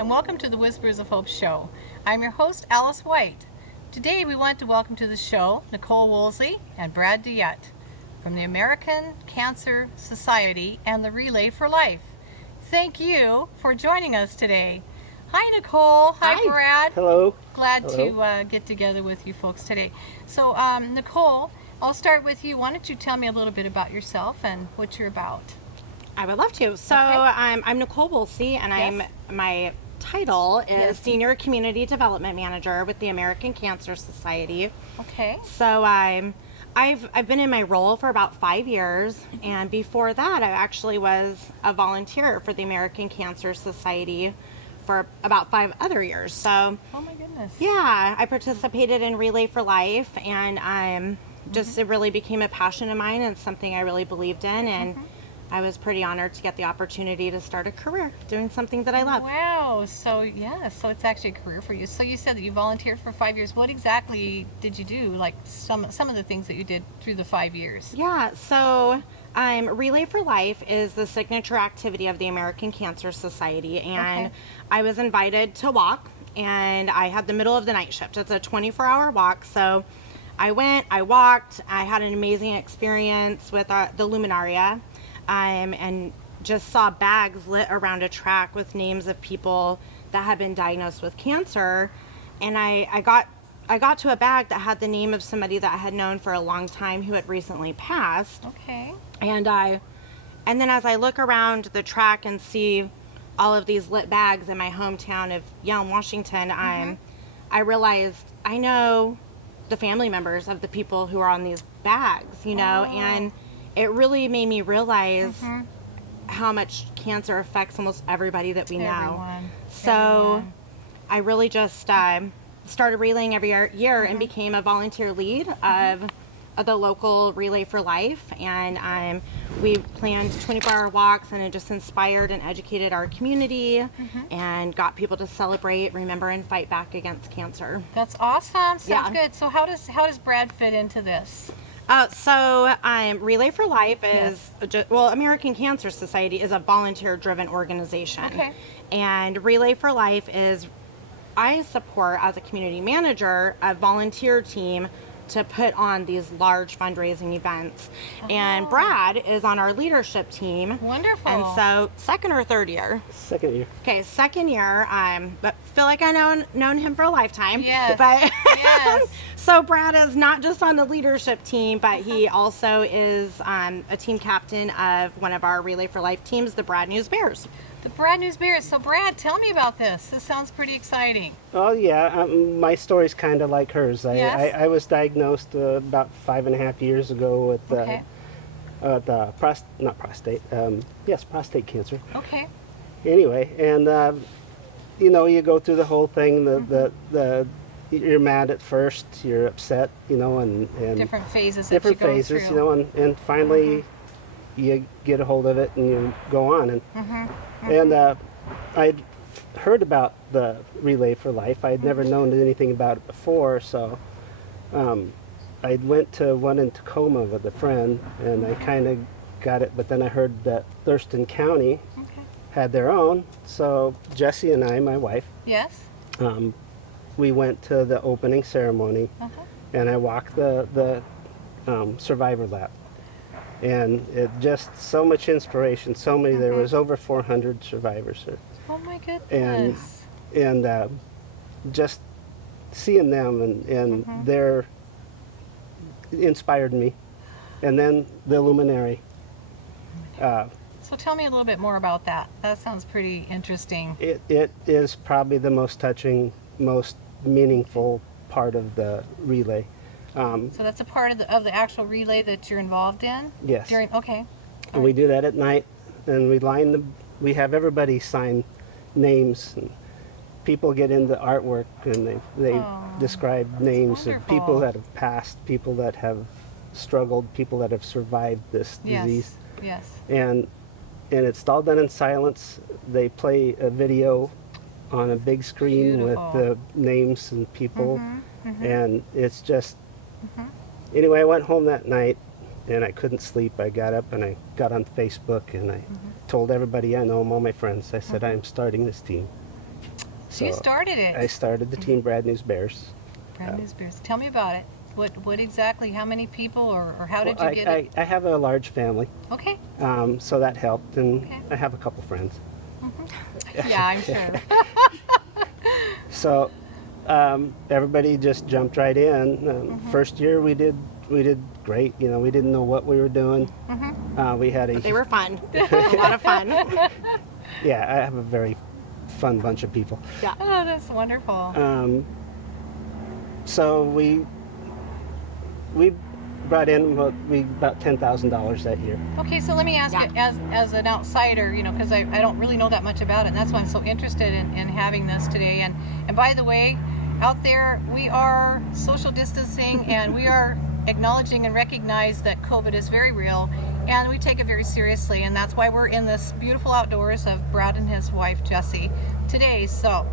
and welcome to the Whispers of Hope show. I'm your host, Alice White. Today we want to welcome to the show Nichole Woolsey and Brad Deyette from the American Cancer Society and the Relay for Life. Thank you for joining us today. Hi, Nichole. Hi, Brad. Hello. Glad Hello. to get together with you folks today. So, Nichole, I'll start with you. Why don't you tell me a little bit about yourself and what you're about? I would love to. So Okay. I'm Nichole Woolsey, and Yes. my title is Yes. Senior Community Development Manager with the American Cancer Society. Okay. So I've been in my role for about 5 years, and before that, I actually was a volunteer for the American Cancer Society for about 5 other years. So Oh my goodness. yeah, I participated in Relay for Life, and it really became a passion of mine and something I really believed in, and I was pretty honored to get the opportunity to start a career doing something that I love. Wow. So it's actually a career for you. So you said that you volunteered for 5 years. What exactly did you do? Like some of the things that you did through the 5 years. Yeah, so Relay for Life is the signature activity of the American Cancer Society, and Okay. I was invited to walk, and I had the middle of the night shift. It's a 24-hour walk, so I went, I walked, I had an amazing experience with the Luminaria, and just saw bags lit around a track with names of people that had been diagnosed with cancer, and I got to a bag that had the name of somebody that I had known for a long time who had recently passed. Okay. And then as I look around the track and see all of these lit bags in my hometown of Yelm, Washington, I realized I know the family members of the people who are on these bags, and it really made me realize how much cancer affects almost everybody that we know. Everyone. So Everyone. I really just started relaying every year and became a volunteer lead of the local Relay for Life, and we planned 24-hour walks, and it just inspired and educated our community and got people to celebrate, remember, and fight back against cancer. That's awesome. Sounds Yeah. good. So how does Brad fit into this? Relay for Life is, American Cancer Society is a volunteer-driven organization. Okay. And Relay for Life is, I support as a community manager a volunteer team to put on these large fundraising events. And Brad is on our leadership team. Wonderful. And so, second or third year? Second year. Okay, second year. But feel like I known him for a lifetime. Yes. But Yes. so Brad is not just on the leadership team, but he also is a team captain of one of our Relay for Life teams, the Brad News Bears. The Brad News Bears. So Brad, tell me about this. This sounds pretty exciting. Oh yeah, my story's kind of like hers. Yes? I was diagnosed about 5.5 years ago with Okay. prostate cancer. Okay. Anyway, and you go through the whole thing. You're mad at first, you're upset, and Different phases. different that you go phases, through. and finally you get a hold of it and you go on. And I'd heard about the Relay for Life. I'd never known anything about it before, so I went to one in Tacoma with a friend, and I kind of got it, but then I heard that Thurston County Okay. had their own, so Jessie and I, my wife, Yes. we went to the opening ceremony, and I walked the survivor lap. And it just so much inspiration, so many. There was over 400 survivors there, Oh my goodness. and just seeing them and they're inspired me. And then the luminary. So tell me a little bit more about that. That sounds pretty interesting. It is probably the most touching, most meaningful part of the relay. So that's a part of the actual relay that you're involved in? Yes. Okay. And we do that at night, and we have everybody sign names, and people get into artwork, and they describe names of wonderful. people that have passed, people that have struggled, people that have survived this disease. Yes. And it's all done in silence. They play a video on a big screen with the names and people, and it's just. Anyway, I went home that night and I couldn't sleep. I got up and I got on Facebook and I told everybody I know, all my friends. I said, I'm starting this team. So you started it. I started the team Brad News Bears. Brad News Bears. Tell me about it. What exactly, how many people, or how did you get it? I have a large family. Okay. So that helped, and Okay. I have a couple friends. Yeah, I'm sure. So everybody just jumped right in. First year we did great. You know, we didn't know what we were doing. We had They were fun. A lot of fun. yeah, I have a very fun bunch of people. Yeah. Oh, that's wonderful. So we brought in about $10,000 that year. Okay, so let me ask you, as an outsider, you know, because I don't really know that much about it, and that's why I'm so interested in having this today. And by the way, out there, we are social distancing, and we are acknowledging and recognize that COVID is very real, and we take it very seriously, and that's why we're in this beautiful outdoors of Brad and his wife, Jessie, today. So,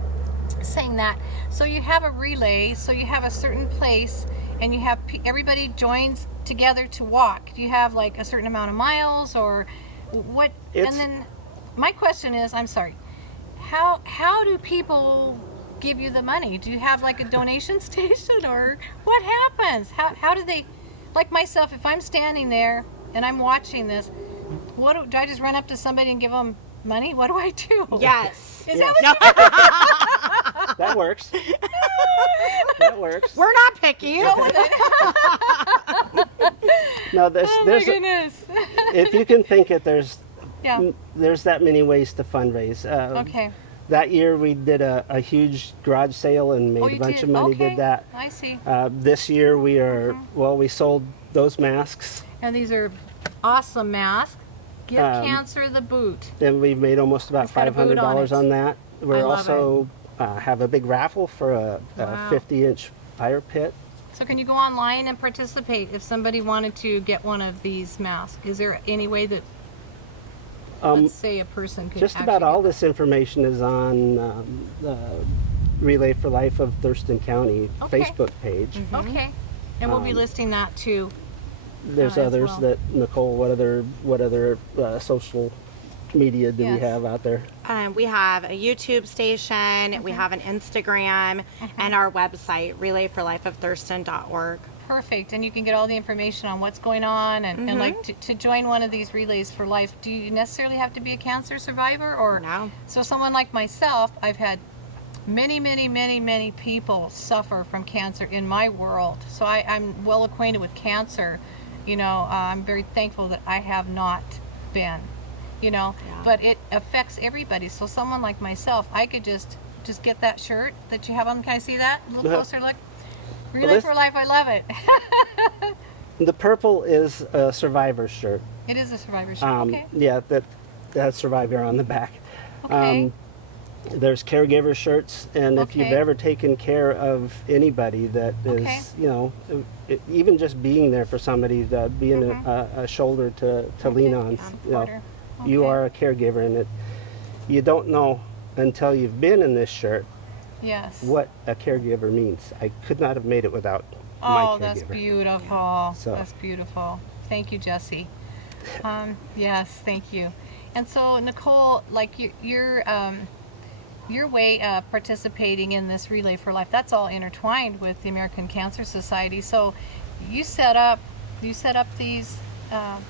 saying that, so you have a relay, so you have a certain place, and you have everybody joins together to walk. Do you have like a certain amount of miles, or what? And then my question is, I'm sorry, how do people give you the money? Do you have like a donation station, or what happens? How do they, like myself, if I'm standing there and I'm watching this, do I just run up to somebody and give them money? What do I do? Yes. Is that what That works. That works. We're not picky. No, there's Oh my goodness. if you can think it, there's Yeah. that many ways to fundraise. Okay. That year we did a huge garage sale and made Oh, a you bunch did? of money. Okay. Did that. I see. This year we are we sold those masks, And these are awesome masks. Give cancer the boot. and we've made almost about It's got a boot on $500 it. on that. We I love also have a big raffle for a Wow. 50-inch fire pit. So can you go online and participate if somebody wanted to get one of these masks? Is there any way that, let's say, a person could Just actually about all get this information is on the Relay for Life of Thurston County Okay. Facebook page. that? Okay. And we'll be listing that too. There's as others well. that Nichole. What other social media do we Yes. have out there? We have a YouTube station, we have an Instagram, and our website, relayforlifeofthurston.org. Perfect. And you can get all the information on what's going on. And like to join one of these Relays for Life, do you necessarily have to be a cancer survivor? Or No. So someone like myself, I've had many people suffer from cancer in my world. So I'm well acquainted with cancer. You know, I'm very thankful that I have not been, you know, but it affects everybody. So someone like myself, I could just get that shirt that you have on. Can I see that? A little closer look. Relay for Life, I love it. The purple is a survivor shirt. It is a survivor shirt. Okay. Yeah, that has survivor on the back. Okay. There's caregiver shirts, and if you've Okay. ever taken care of anybody that is, Okay. you know, even just being there for somebody, being a shoulder to lean on, you know, Supporter. you Okay. are a caregiver, and you don't know until you've been in this shirt Yes. what a caregiver means. I could not have made it without my Oh, caregiver. that's beautiful. So- That's beautiful. Thank you, Jessie. Yes, thank you. And so, Nichole, like your way of participating in this Relay for Life, that's all intertwined with the American Cancer Society. So, you set up these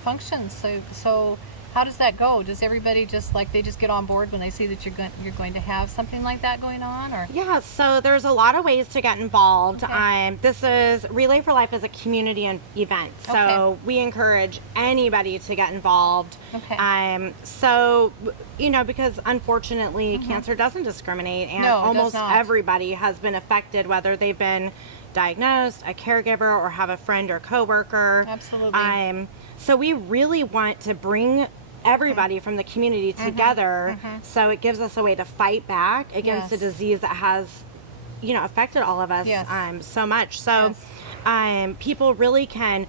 functions. So how does that go? Does everybody just get on board when they see that you're going to have something like that going on, or? Yeah, so there's a lot of ways to get involved. Okay. This is Relay for Life is a community event, so Okay. we encourage anybody to get involved. Okay. So, you know, because unfortunately cancer doesn't discriminate, and No, it does almost not. everybody has been affected, whether they've been diagnosed, a caregiver, or have a friend or coworker. Absolutely. So we really want to bring everybody from the community together, so it gives us a way to fight back against a Yes. disease that has, you know, affected all of us Yes. so much. So Yes. people really can,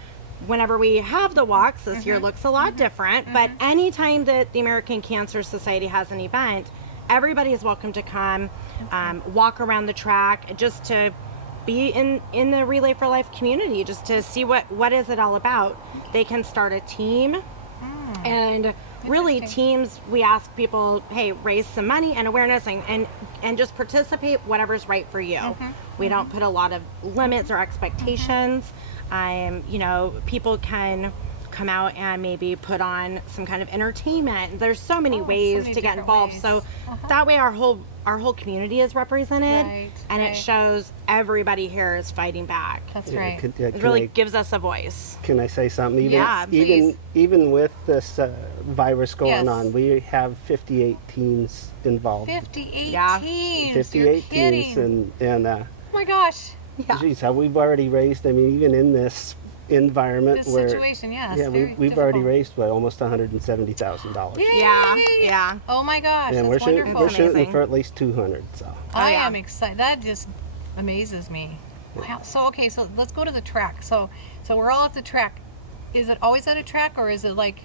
whenever we have the walks, this year looks a lot different, but anytime that the American Cancer Society has an event, everybody is welcome to come, walk around the track, just to be in the Relay for Life community, just to see what is it all about. They can start a team And really teams, we ask people, hey, raise some money and awareness and just participate whatever's right for you. We don't put a lot of limits or expectations. You know, people can come out and maybe put on some kind of entertainment. There's so many ways to get involved. Ways. So that way our whole community is represented, and it shows everybody here is fighting back. That's right. It really gives us a voice. Can I say something? Please. Even with this virus going Yes. on, we have 58 teams involved. 58 Yeah. teams. 58 You're kidding. teams, and Oh my gosh. geez, how we've already raised. I mean, even in this environment This where situation, yes. yeah, very we've already difficult. raised almost $170,000, Yay! Yeah. Oh my gosh, and that's we're wonderful. shooting Amazing. for at least 200. So I yeah. am excited. That just amazes me. Wow. So okay, so let's go to the track. So we're all at the track. Is it always at a track, or is it like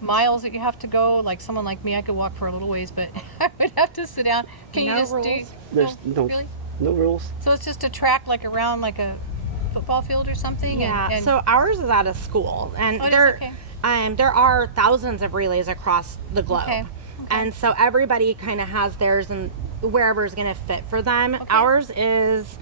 miles that you have to go? Like someone like me, I could walk for a little ways, but I would have to sit down. Can you No just do? rules. there's Really? no rules. So it's just a track like around like a football field or something? Yeah. And So ours is at a school, and Oh, it is? there Okay. there are thousands of relays across the globe. Okay. And so everybody kind of has theirs and wherever is going to fit for them. Ours is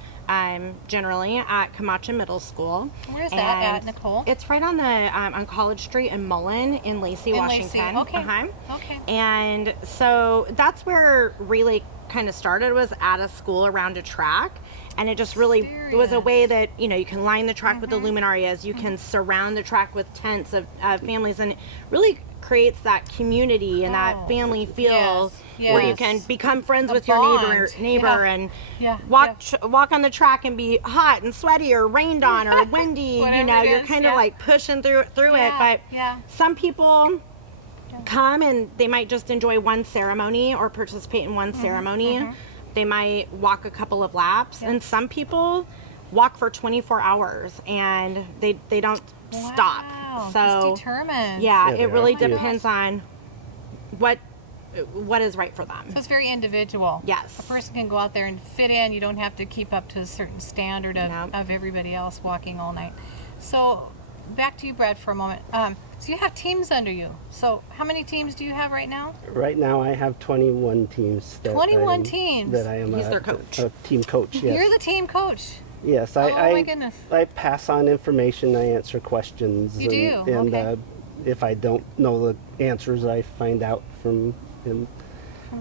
generally at Camacha Middle School. Where's that at, And Nichole? It's right on the on College Street in Mullen in Lacey, In Washington. Lacey. Okay. Okay. And so that's where relay kind of started, was at a school around a track. And it just really was a way that, you know, you can line the track with the luminarias, you can surround the track with tents of families, and it really creates that community and that family feel where you yes. can become friends with bond. your neighbor Yeah. and Yeah. walk on the track and be hot and sweaty or rained on or windy. You Whatever know, it you're is, kind of like pushing through it. But yeah. some people come and they might just enjoy one ceremony or participate in one ceremony. They might walk a couple of laps, and some people walk for 24 hours and they don't stop. Wow, So just determined. yeah, Yeah, they it really are. Yeah. depends on what is right for them. So it's very individual. Yes. A person can go out there and fit in. You don't have to keep up to a certain standard of, No. of everybody else walking all night. So back to you, Brad, for a moment. So you have teams under you. So how many teams do you have right now? Right now, I have 21 teams. 21 teams. That I am He's their coach. a team coach. Yes. You're the team coach. Yes, Oh, my goodness. I pass on information. I answer questions. You do? And Okay. if I don't know the answers, I find out from him.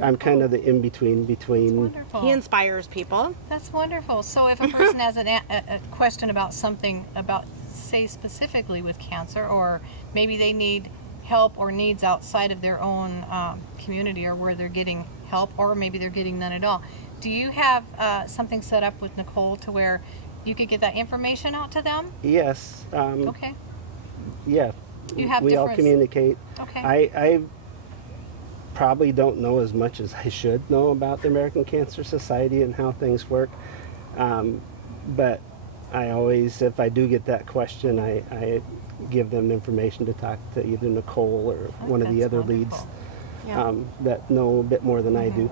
I'm kind of the in between. Wonderful. He inspires people. That's wonderful. So if a person has a question about something, about, say, specifically with cancer, or maybe they need help or needs outside of their own community or where they're getting help, or maybe they're getting none at all, do you have something set up with Nichole to where you could get that information out to them? Yes. Okay. Yeah. You have we all different- communicate. Okay. I probably don't know as much as I should know about the American Cancer Society and how things work. But I always, if I do get that question, I give them information to talk to either Nichole or one of the That's other leads wonderful. Yeah. that know a bit more than I do.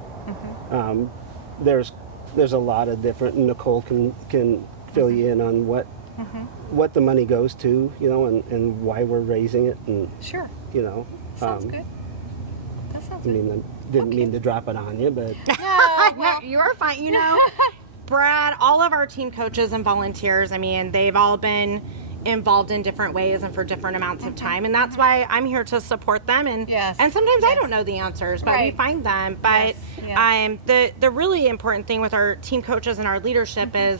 There's a lot of different, and Nichole can fill you in on what the money goes to, you know, and why we're raising it, and Sure. you know. Sounds good. That sounds I good. mean, I didn't mean to drop it on you, but Yeah, well, No, you are fine. You know, Brad, all of our team coaches and volunteers, I mean, they've all been involved in different ways and for different amounts of time, and that's why I'm here to support them. And Yes, and sometimes I yes. don't know the answers, but we Right. find them. But Yes, the really important thing with our team coaches and our leadership is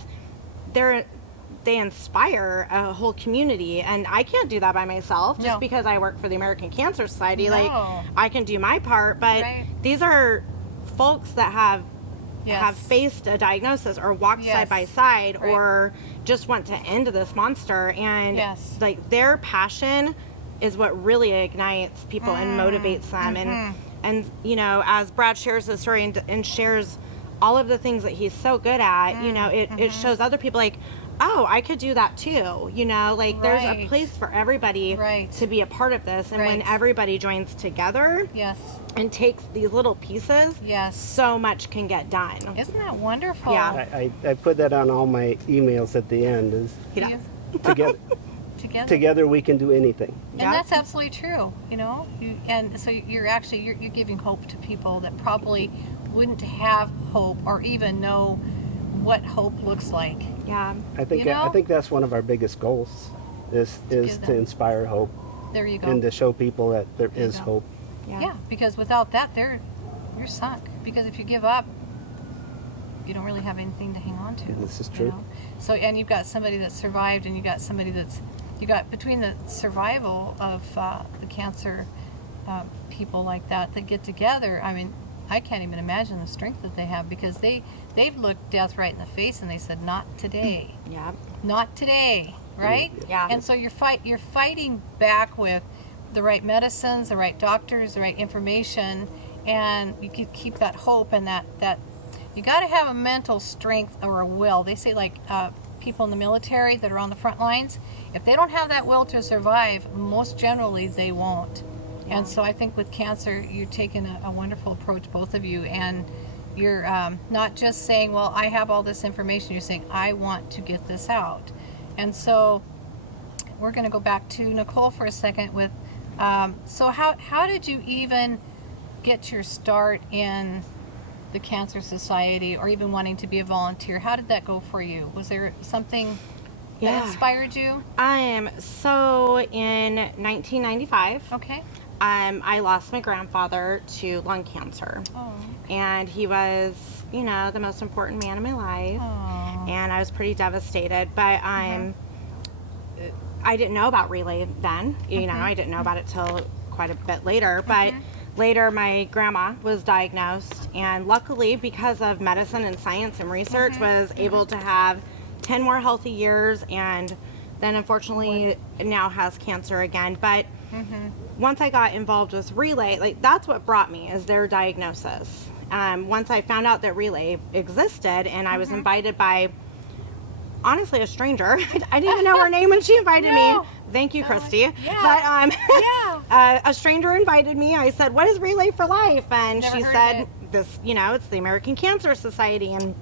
they inspire a whole community, and I can't do that by myself just No. because I work for the American Cancer Society. No. Like, I can do my part, but Right. these are folks that have Yes. faced a diagnosis or walked Yes. side by side Right. or just want to end this monster, and Yes. like their passion is what really ignites people and motivates them. And you know, as Brad shares the story and shares all of the things that he's so good at, you know, it shows other people like, oh, I could do that too. You know, like there's a Right. place for everybody Right. to be a part of this. And when Right. everybody joins together Yes. and takes these little pieces, Yes. so much can get done. Isn't that wonderful? Yeah. I put that on all my emails at the end is You know? Yes. together. Together we can do anything. And Yeah. that's absolutely true, you know. And so you're actually you're giving hope to people that probably wouldn't have hope or even know what hope looks like. Yeah. I think You know? I think that's one of our biggest goals is give to them- inspire hope There you go. and to show people that there There you is go. hope. Yeah, because without that, you're sunk. Because if you give up, you don't really have anything to hang on to. This is you true. know? So, and you've got somebody that survived, and you got somebody you got between the survival of the cancer people like that get together. I mean, I can't even imagine the strength that they have because they've looked death right in the face and they said, "Not today, Yeah. not today," right? Yeah. And so you're fighting back with the right medicines, the right doctors, the right information, and you can keep that hope and that you got to have a mental strength or a will. They say like people in the military that are on the front lines, if they don't have that will to survive, most generally they won't. Yeah. And so I think with cancer, you're taking a wonderful approach, both of you, and you're not just saying, well, I have all this information. You're saying, I want to get this out. And so we're going to go back to Nichole for a second with, so how did you even get your start in the Cancer Society or even wanting to be a volunteer? How did that go for you? Was there something that Yeah. inspired you? So in 1995, Okay. I lost my grandfather to lung cancer. Oh. And he was, you know, the most important man in my life. Oh. And I was pretty devastated. But I didn't know about Relay then. You know, I didn't know about it till quite a bit later. But later, my grandma was diagnosed. And luckily, because of medicine and science and research, was able to have 10 more healthy years. And then, unfortunately, now has cancer again. But once I got involved with Relay, like that's what brought me is their diagnosis. Once I found out that Relay existed, and I was invited by, honestly, a stranger. I didn't even know her name when she invited me. Thank you, Christy. Yeah. But a stranger invited me. I said, "What is Relay for Life?" And Never she heard said, of "This, you know, it's the American Cancer Society." And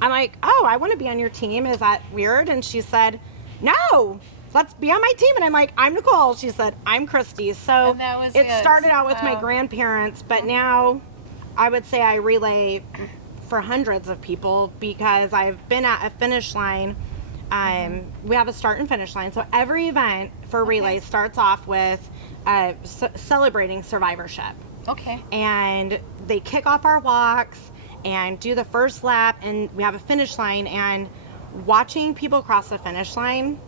I'm like, "Oh, I want to be on your team. Is that weird?" And she said, "No. Let's be on my team." And I'm like, "I'm Nichole." She said, "I'm Christy." So And that was it it. started out with my Wow. grandparents, but now I would say I relay for hundreds of people because I've been at a finish line. We have a start and finish line. So every event for Relay starts off with celebrating survivorship. Okay. And they kick off our walks and do the first lap, and we have a finish line. And watching people cross the finish line,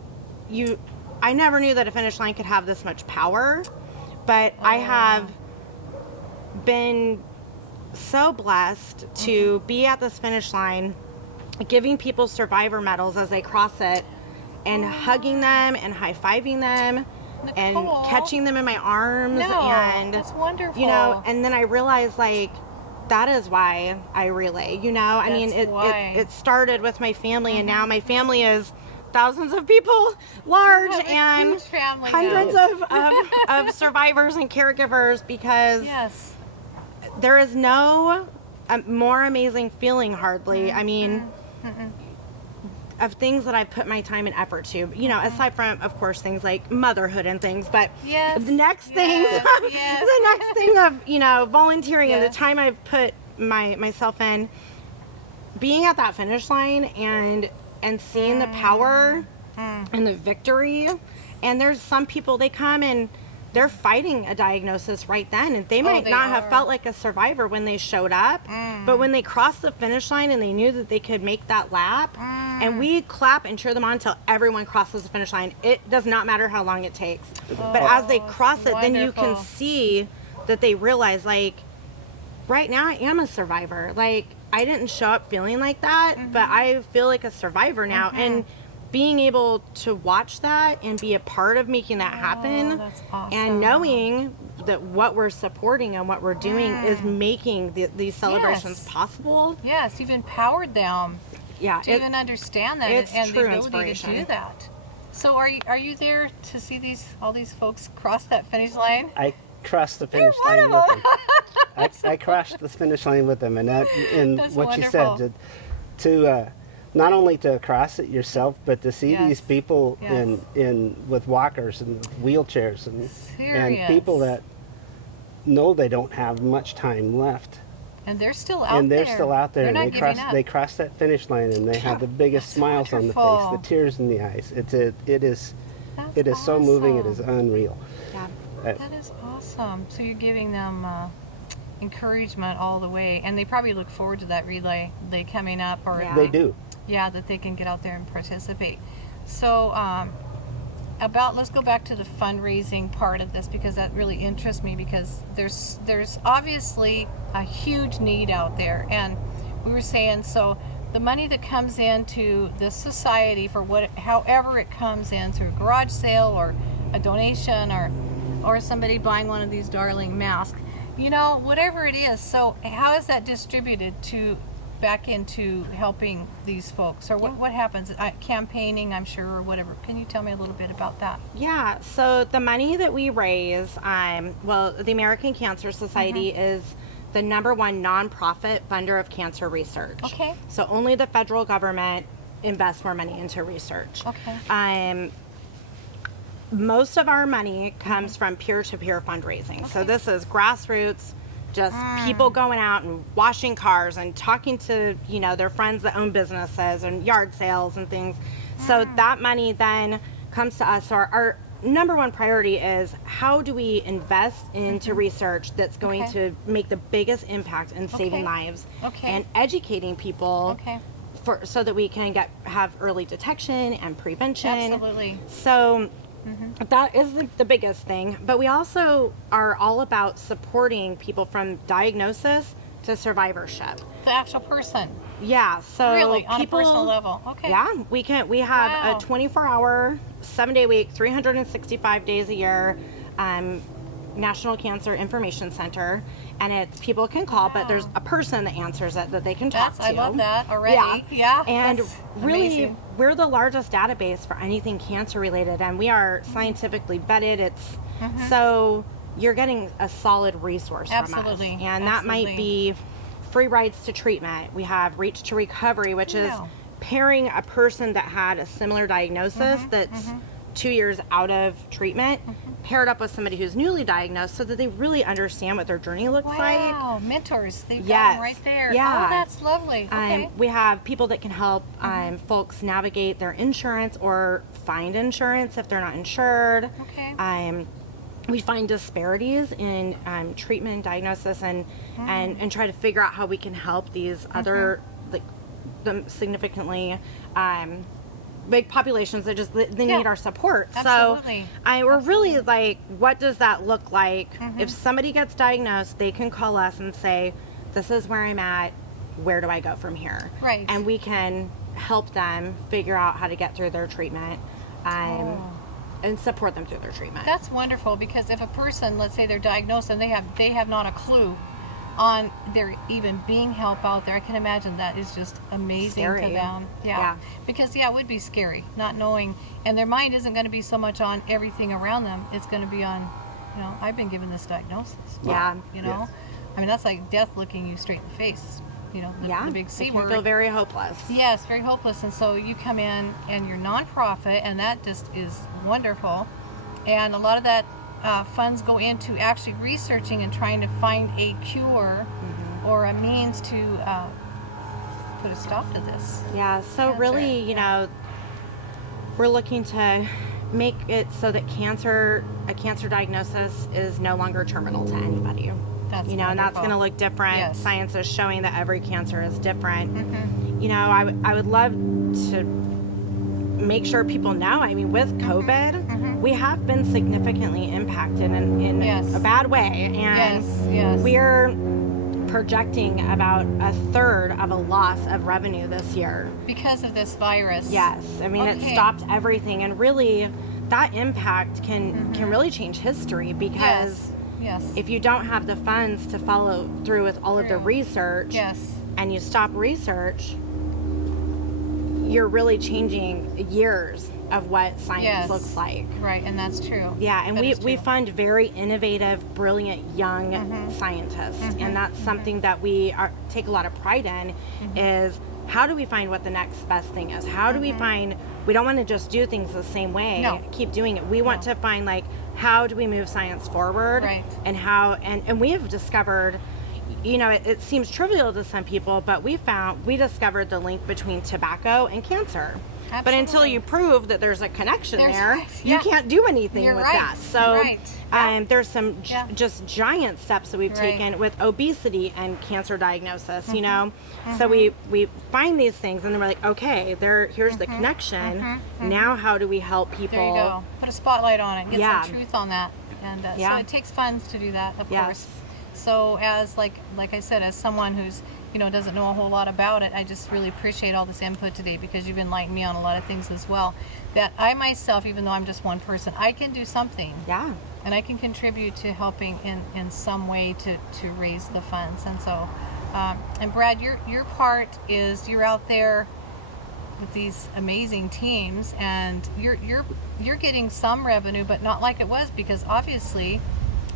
I never knew that a finish line could have this much power, but I have been so blessed to be at this finish line, giving people survivor medals as they cross it, and hugging them and high-fiving them and Nichole. catching them in my arms. No, And that's wonderful. you know, and then I realized like that is why I relay, you know. I mean, That's why. it started with my family, and now my family is thousands of people large You have a and huge family hundreds now. of survivors and caregivers, because Yes. there is no more amazing feeling hardly. I mean, of things that I've put my time and effort to, you know, aside from, of course, things like motherhood and things, but Yes. the next thing, Yes. the next thing of, you know, volunteering and Yes. the time I've put myself in, being at that finish line and seeing the power and the victory. And there's some people, they come and they're fighting a diagnosis right then, and they might they not have are. felt like a survivor when they showed up, but when they crossed the finish line and they knew that they could make that lap, and we clap and cheer them on until everyone crosses the finish line. It does not matter how long it takes, but as they cross it, then you can wonderful. see that they realize, like, right now I am a survivor. Like, I didn't show up feeling like that, but I feel like a survivor now. And being able to watch that and be a part of making that happen, that's awesome. and knowing that what we're supporting and what we're doing is making these celebrations Yes. possible. Yes, you've empowered them Yeah, to even understand that it's and the true ability to inspiration. do that. So are you there to see all these folks cross that finish line? I crossed the finish one line of with them. I crossed the finish line with them, and That's what wonderful. you said to not only to cross it yourself, but to see Yes. these people Yes. in with walkers and wheelchairs and Serious. people that know they don't have much time left. And they're still out there. And they're still out there, They're and not giving up. they cross that finish line, and they have the biggest That's smiles on the face, wonderful. the tears in the eyes. It is That's so moving. It awesome. is unreal. Yeah. That is awesome. So you're giving them encouragement all the way, and they probably look forward to that relay coming up, or Yeah. They do. yeah, that they can get out there and participate. So let's go back to the fundraising part of this, because that really interests me, because there's obviously a huge need out there. And we were saying, so the money that comes into this society for however it comes in, through garage sale or a donation or somebody buying one of these darling masks, whatever it is. So how is that distributed back into helping these folks, or what happens? Campaigning, I'm sure, or whatever. Can you tell me a little bit about that? Yeah, so the money that we raise, the American Cancer Society is the #1 nonprofit funder of cancer research. Okay. So only the federal government invests more money into research. Okay. Most of our money comes from peer-to-peer fundraising. So this is grassroots, just people going out and washing cars and talking to, their friends that own businesses and yard sales and things. So that money then comes to us. So our #1 priority is, how do we invest into research that's going to make the biggest impact in saving lives and educating people so that we can have early detection and prevention. Absolutely. So that is the biggest thing. But we also are all about supporting people from diagnosis to survivorship. The actual person. Yeah, so Really, on people, a personal level. Okay. yeah, we have Wow. a 24-hour, 7-day week, 365 days a year National Cancer Information Center, and people can call, but there's a person that answers it that they can talk to. I love that already. Yeah. And that's really, amazing. we're the largest database for anything cancer related, and we are scientifically vetted. So you're getting a solid resource from us. Absolutely. And that might be free rides to treatment. We have Reach to Recovery, which is pairing a person that had a similar diagnosis that's 2 years out of treatment, paired up with somebody who's newly diagnosed, so that they really understand what their journey looks like. Wow, mentors. They've got them right there. Yeah. Oh, that's lovely. Okay. We have people that can help folks navigate their insurance or find insurance if they're not insured. Okay. We find disparities in treatment, diagnosis, and try to figure out how we can help these other the significantly big populations that they need our support. Absolutely. So we're really like, what does that look like? If somebody gets diagnosed, they can call us and say, this is where I'm at, where do I go from here? Right. And we can help them figure out how to get through their treatment and support them through their treatment. That's wonderful, because if a person, let's say they're diagnosed and they have not a clue on there even being help out there, I can imagine that is just amazing Scary. to them. Yeah. Because it would be scary not knowing, and their mind isn't going to be so much on everything around them. It's going to be on, I've been given this diagnosis. Yeah. Yes. I mean, that's like death looking you straight in the face. The big C It can word. feel very hopeless. Yes, very hopeless. And so you come in and you're nonprofit, and that just is wonderful. And a lot of that funds go into actually researching and trying to find a cure or a means to put a stop to this. Yeah, so Cancer. really, we're looking to make it so that a cancer diagnosis is no longer terminal to anybody. That's and that's wonderful. going to look different. Yes. Science is showing that every cancer is different. I would love to make sure people know. I mean, with COVID, we have been significantly impacted in a bad way, and we're projecting about 1/3 of a loss of revenue this year because of this virus. Yes, I mean it stopped everything, and really that impact can really change history, because if you don't have the funds to follow through with all of the research, and you stop research, you're really changing years of what science looks like. Right, and that's true. Yeah, and That is we true. fund very innovative, brilliant young scientists, and that's something that we take a lot of pride in, is how do we find what the next best thing is? How do we find, we don't want to just do things the same way, No. keep doing it. We want to find, like, how do we move science forward? Right. And how, and we have discovered, you know, it seems trivial to some people, but we discovered the link between tobacco and cancer. But until Absolutely. you prove that there's a connection There's- there, yeah. you can't do anything You're with right. that. So Right. Yeah. there's some Yeah. just giant steps that we've Right. taken with obesity and cancer diagnosis, you know? So we find these things and then we're like, okay, here's the connection. Now how do we help people? There you go. Put a spotlight on it. Get Yeah. some truth on that. And Yeah. so it takes funds to do that, of Yes. course. So as like I said, as someone who's doesn't know a whole lot about it, I just really appreciate all this input today because you've enlightened me on a lot of things as well. That I myself, even though I'm just one person, I can do something. Yeah. And I can contribute to helping in some way to raise the funds. And so, and Brad, your part is you're out there with these amazing teams, and you're getting some revenue, but not like it was because obviously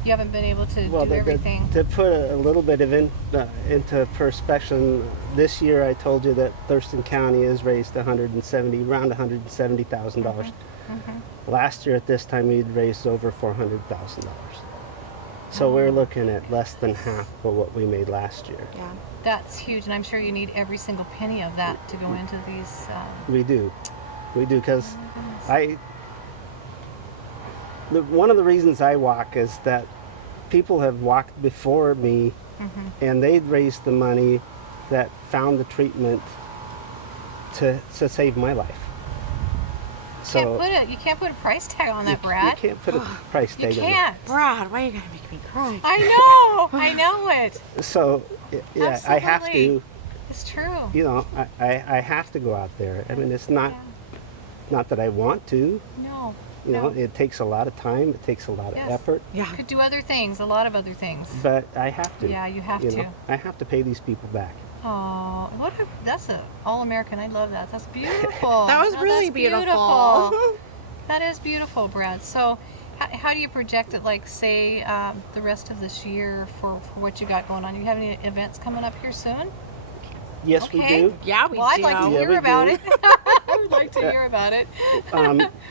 you haven't been able to do everything. To put a little bit of into perspective, this year I told you that Thurston County has raised around $170,000. Last year at this time we'd raised over $400,000. So we're looking at less than half of what we made last year. Yeah. That's huge, and I'm sure you need every single penny of that to go into these. We do, because one of the reasons I walk is that people have walked before me, and they'd raised the money that found the treatment to save my life. So You can't put a price tag on that, you Brad. can't put a price You tag on it. can't. Brad, why are you going to make me cry? I know it. So yeah, I have Absolutely. to. It's true. I have to go out there. I mean, it's not that I want to. No. You know, no. it takes a lot of time. It takes a lot Yes. of effort. Yeah. Could do other things, a lot of other things. But I have to. Yeah, you have know, to. I have to pay these people back. Oh, that's a all-American. I love that. That's beautiful. That was No, really that's beautiful. That is beautiful, Brad. So how do you project it, like, say, the rest of this year for what you got going on? You have any events coming up here soon? Yes, we Okay. do. Yeah, we Well, I'd do. like to Yeah, hear we about do. it. I would like to hear about it.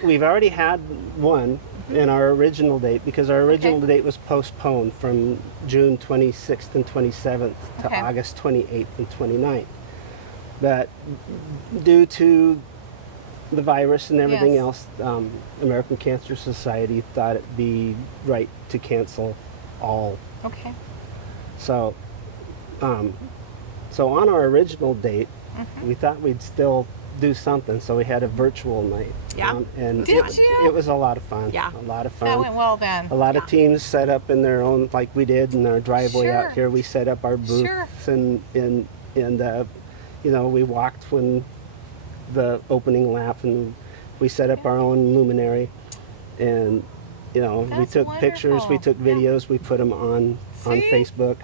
We've already had one in our original date because our original Okay. date was postponed from June 26th and 27th to Okay. August 28th and 29th. But due to the virus and everything Yes. else, American Cancer Society thought it'd be right to cancel all. Okay. So, so on our original date, we thought we'd still do something, so we had a virtual night. Yeah. And Did it, you? it was a lot of fun. Yeah. A lot of That fun. went well then. A lot of Yeah. teams set up in their own, like we did in our driveway Sure. out here. We set up our booths Sure. and we walked when the opening lap, and we set up our own luminary, and we That's took pictures, we wonderful. took videos, we put them on See? Facebook.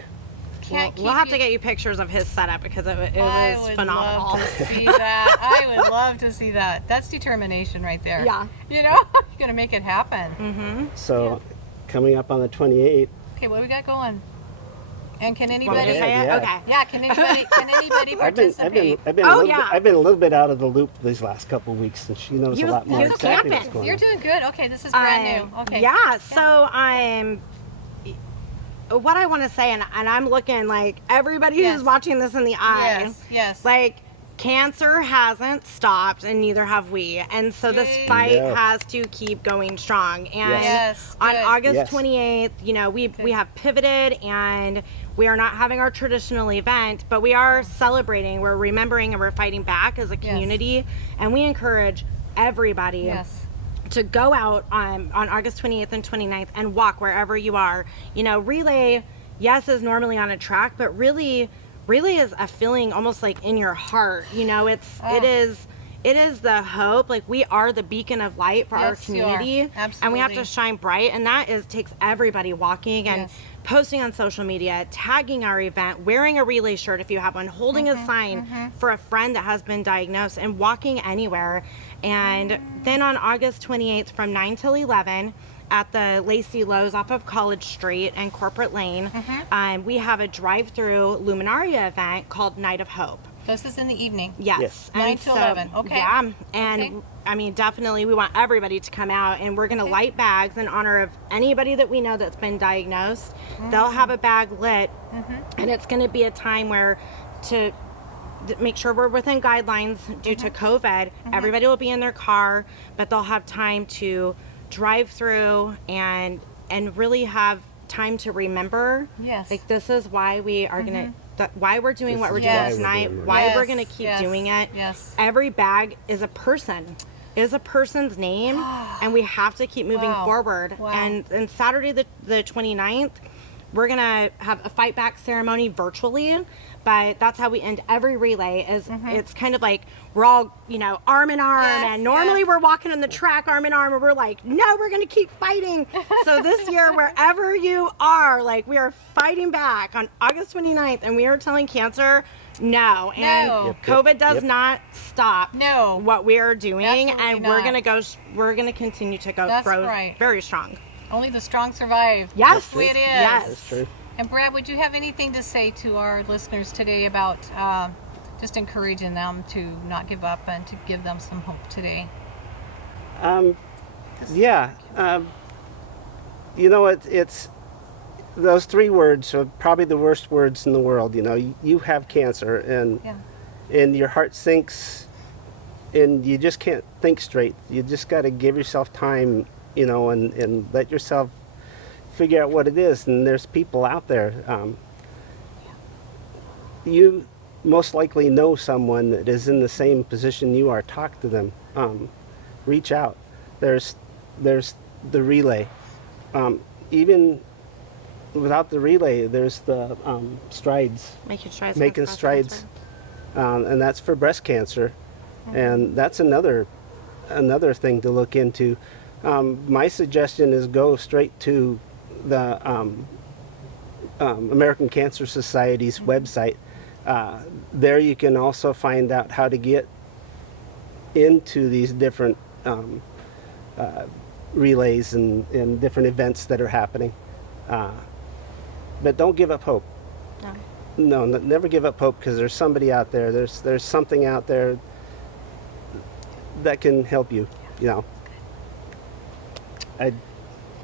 Can't We'll have to get you pictures of his setup because it I was would phenomenal. love to see that. I would love to see that. That's determination right there. Yeah. You're going to make it happen. So coming up on the 28th, Okay, what do we got going? And can Want me anybody? to say it? Yeah. Okay. Yeah, can anybody participate? I've been Oh, a little yeah. bit, I've been a little bit out of the loop these last couple of weeks, and she knows He a was- lot he more was exactly camping. what's going You're on. doing good. Okay, this is brand new. Okay. Yeah, so what I want to say, and I'm looking like everybody Yes. who's watching this in the eye, Yes. like cancer hasn't stopped and neither have we. And so this Yay. fight No. has to keep going strong. And Yes, on good. August Yes. 28th, we Good. have pivoted and we are not having our traditional event, but we are celebrating, we're remembering, and we're fighting back as a community. And we encourage everybody Yes. to go out on August 28th and 29th and walk wherever you are. Relay, yes, is normally on a track, but really is a feeling almost like in your heart. It is the hope. Like, we are the beacon of light for our Yes, you are. community, and we have to Absolutely. shine bright. And that takes everybody walking and Yes. posting on social media, tagging our event, wearing a relay shirt if you have one, holding a sign for a friend that has been diagnosed, and walking anywhere. And then on August 28th from 9 till 11 at the Lacey Lowe's off of College Street and Corporate Lane, we have a drive-through Luminaria event called Night of Hope. This is in the evening. Yes. Yes. 9 to 11. Okay. Yeah, and Okay. I mean, definitely we want everybody to come out, and we're going to light bags in honor of anybody that we know that's been diagnosed. They'll have a bag lit, and it's going to be a time where to make sure we're within guidelines due to COVID. Everybody will be in their car, but they'll have time to drive through and really have time to remember. Yes. Like, this is why we are going to, why we're doing This what we're is doing why we're tonight, doing it. why we're Yes, going to keep yes, doing it. yes. Every bag is a person. Is a person's name, and we have to keep moving Wow. forward. Wow. And Saturday the 29th, we're gonna have a fight back ceremony virtually, but that's how we end every relay. Is it's kind of like we're all, you know, arm in arm, Yes, and normally yes. we're walking on the track arm in arm, and we're like, no, we're gonna keep fighting. So this year, wherever you are, like, we are fighting back on August 29th, and we are telling cancer no. And No. Yep, COVID does yep. not stop No. what we are doing, Absolutely and we're not. gonna go. We're gonna continue to go That's grow right. very strong. Only the strong survive. Yes. That's the way it is. Yes. That's true. And Brad, would you have anything to say to our listeners today about just encouraging them to not give up and to give them some hope today? Yeah. You know, it's those three words are probably the worst words in the world. You know, you have cancer, and Yeah. and your heart sinks, and you just can't think straight. You just got to give yourself time, you know, and let yourself figure out what it is. And there's people out there. You most likely know someone that is in the same position you are. Talk to them. Reach out. There's the relay. Even without the relay, there's the strides. Making strides. Making against breast strides. cancer. And that's for breast cancer, and that's another thing to look into. My suggestion is go straight to the American Cancer Society's website. There you can also find out how to get into these different relays and different events that are happening. But don't give up hope. No. No, never give up hope, because there's somebody out there. There's something out there that can help you. You know.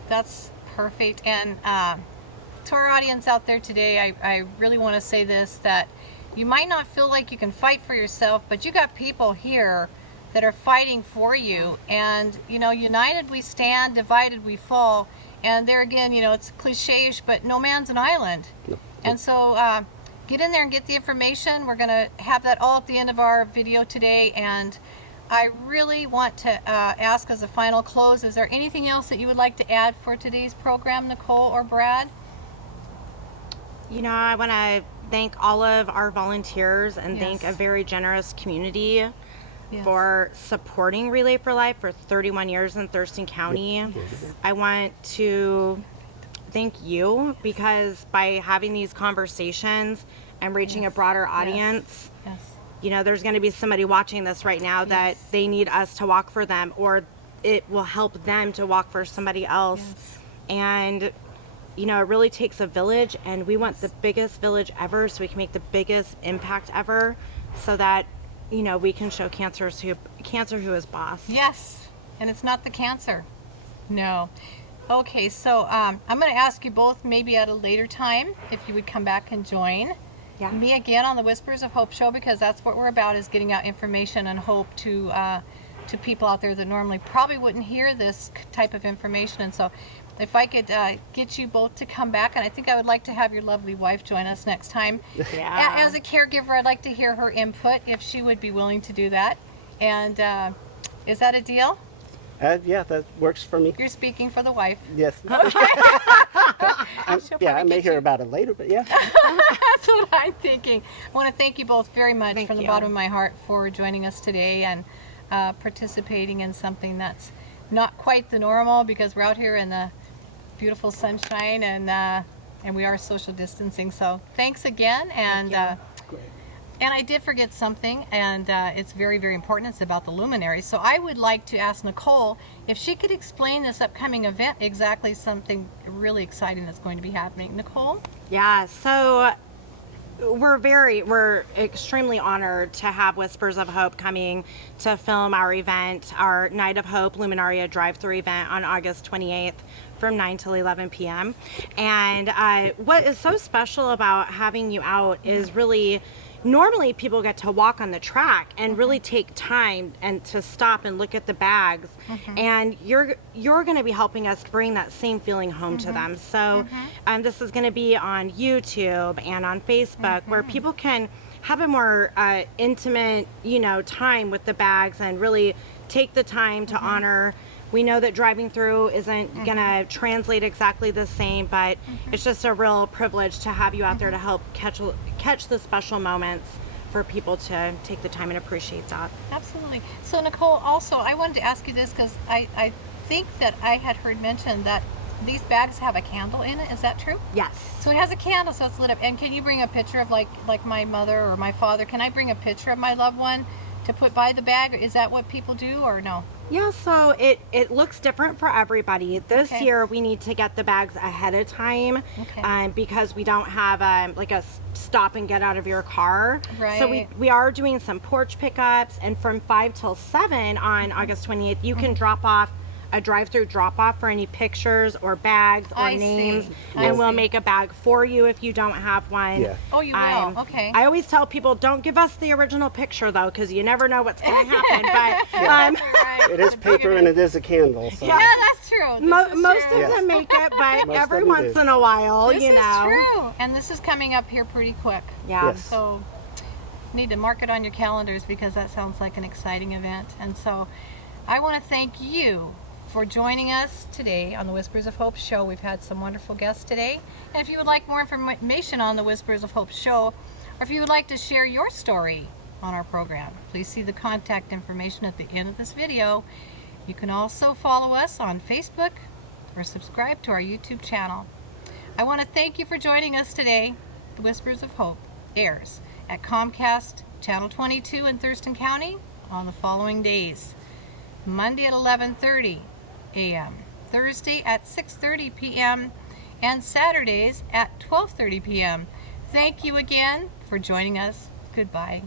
That's perfect. And to our audience out there today, I really want to say this, that you might not feel like you can fight for yourself, but you got people here that are fighting for you. And, you know, united we stand, divided we fall. And there again, you know, it's cliche-ish, but no man's an island. No. And so get in there and get the information. We're going to have that all at the end of our video today. And I really want to ask as a final close, is there anything else that you would like to add for today's program, Nichole or Brad? You know, I want to thank all of our volunteers and thank Yes. a very generous community Yes. for supporting Relay for Life for 31 years in Thurston County. I want to thank you, because by having these conversations and reaching a broader audience, Yes. you know, there's going to be somebody watching this right now that Yes. they need us to walk for them, or it will help them to walk for somebody else. Yes. And, you know, it really takes a village, and we want the biggest village ever so we can make the biggest impact ever, so that, you know, we can show cancer who is boss. Yes, and it's not the cancer. No. Okay, so I'm going to ask you both maybe at a later time if you would come back and join me again on the Whispers of Hope show, because that's what we're about, is getting out information and hope to people out there that normally probably wouldn't hear this type of information. And so if I could get you both to come back, and I think I would like to have your lovely wife join us next time. Yeah. As a caregiver, I'd like to hear her input if she would be willing to do that. And is that a deal? Yeah, that works for me. You're speaking for the wife. Yes. She'll Yeah, I probably may get hear you. about it later, but yeah. That's what I'm thinking. I want to thank you both very much Thank from the you. bottom of my heart for joining us today and participating in something that's not quite the normal, because we're out here in the beautiful sunshine and we are social distancing. So thanks again. And and I did forget something, and it's very, very important. It's about the luminaries. So I would like to ask Nichole if she could explain this upcoming event, exactly something really exciting that's going to be happening. Nichole? Yeah, so we're extremely honored to have Whispers of Hope coming to film our event, our Night of Hope Luminaria drive-through event on August 28th from 9 till 11 p.m. And what is so special about having you out is really, normally people get to walk on the track and really take time and to stop and look at the bags, and you're going to be helping us bring that same feeling home to them. So this is going to be on YouTube and on Facebook, where people can have a more intimate, time with the bags and really take the time to honor. We know that driving through isn't gonna translate exactly the same, but it's just a real privilege to have you out there to help catch the special moments for people to take the time and appreciate that. Absolutely. So Nichole, also, I wanted to ask you this because I think that I had heard mentioned that these bags have a candle in it. Is that true? Yes. So it has a candle, so it's lit up. And can you bring a picture of like my mother or my father? Can I bring a picture of my loved one to put by the bag? Is that what people do or no? Yeah, so it looks different for everybody. This Okay. year we need to get the bags ahead of time, Okay. because we don't have like a stop and get out of your car. Right. So we are doing some porch pickups, and from 5 till 7 on August 28th, you can drop off a drive-through drop-off for any pictures or bags or I names, see. and we'll see. make a bag for you if you don't have one. Yeah. Oh, you will? Okay. I always tell people, don't give us the original picture though, because you never know what's going to happen. But Right. It is paper and it is a candle. So. Yeah, that's true. This is most true. of them make it, but Most every of them once do. in a while, This you know. is true. And this is coming up here pretty quick. Yeah. Yes. So need to mark it on your calendars because that sounds like an exciting event. And so I want to thank you for joining us today on the Whispers of Hope show. We've had some wonderful guests today. And if you would like more information on the Whispers of Hope show, or if you would like to share your story on our program, please see the contact information at the end of this video. You can also follow us on Facebook or subscribe to our YouTube channel. I want to thank you for joining us today. The Whispers of Hope airs at Comcast Channel 22 in Thurston County on the following days: Monday at 11:30 a.m., Thursday at 6:30 p.m., and Saturdays at 12:30 p.m. Thank you again for joining us. Goodbye.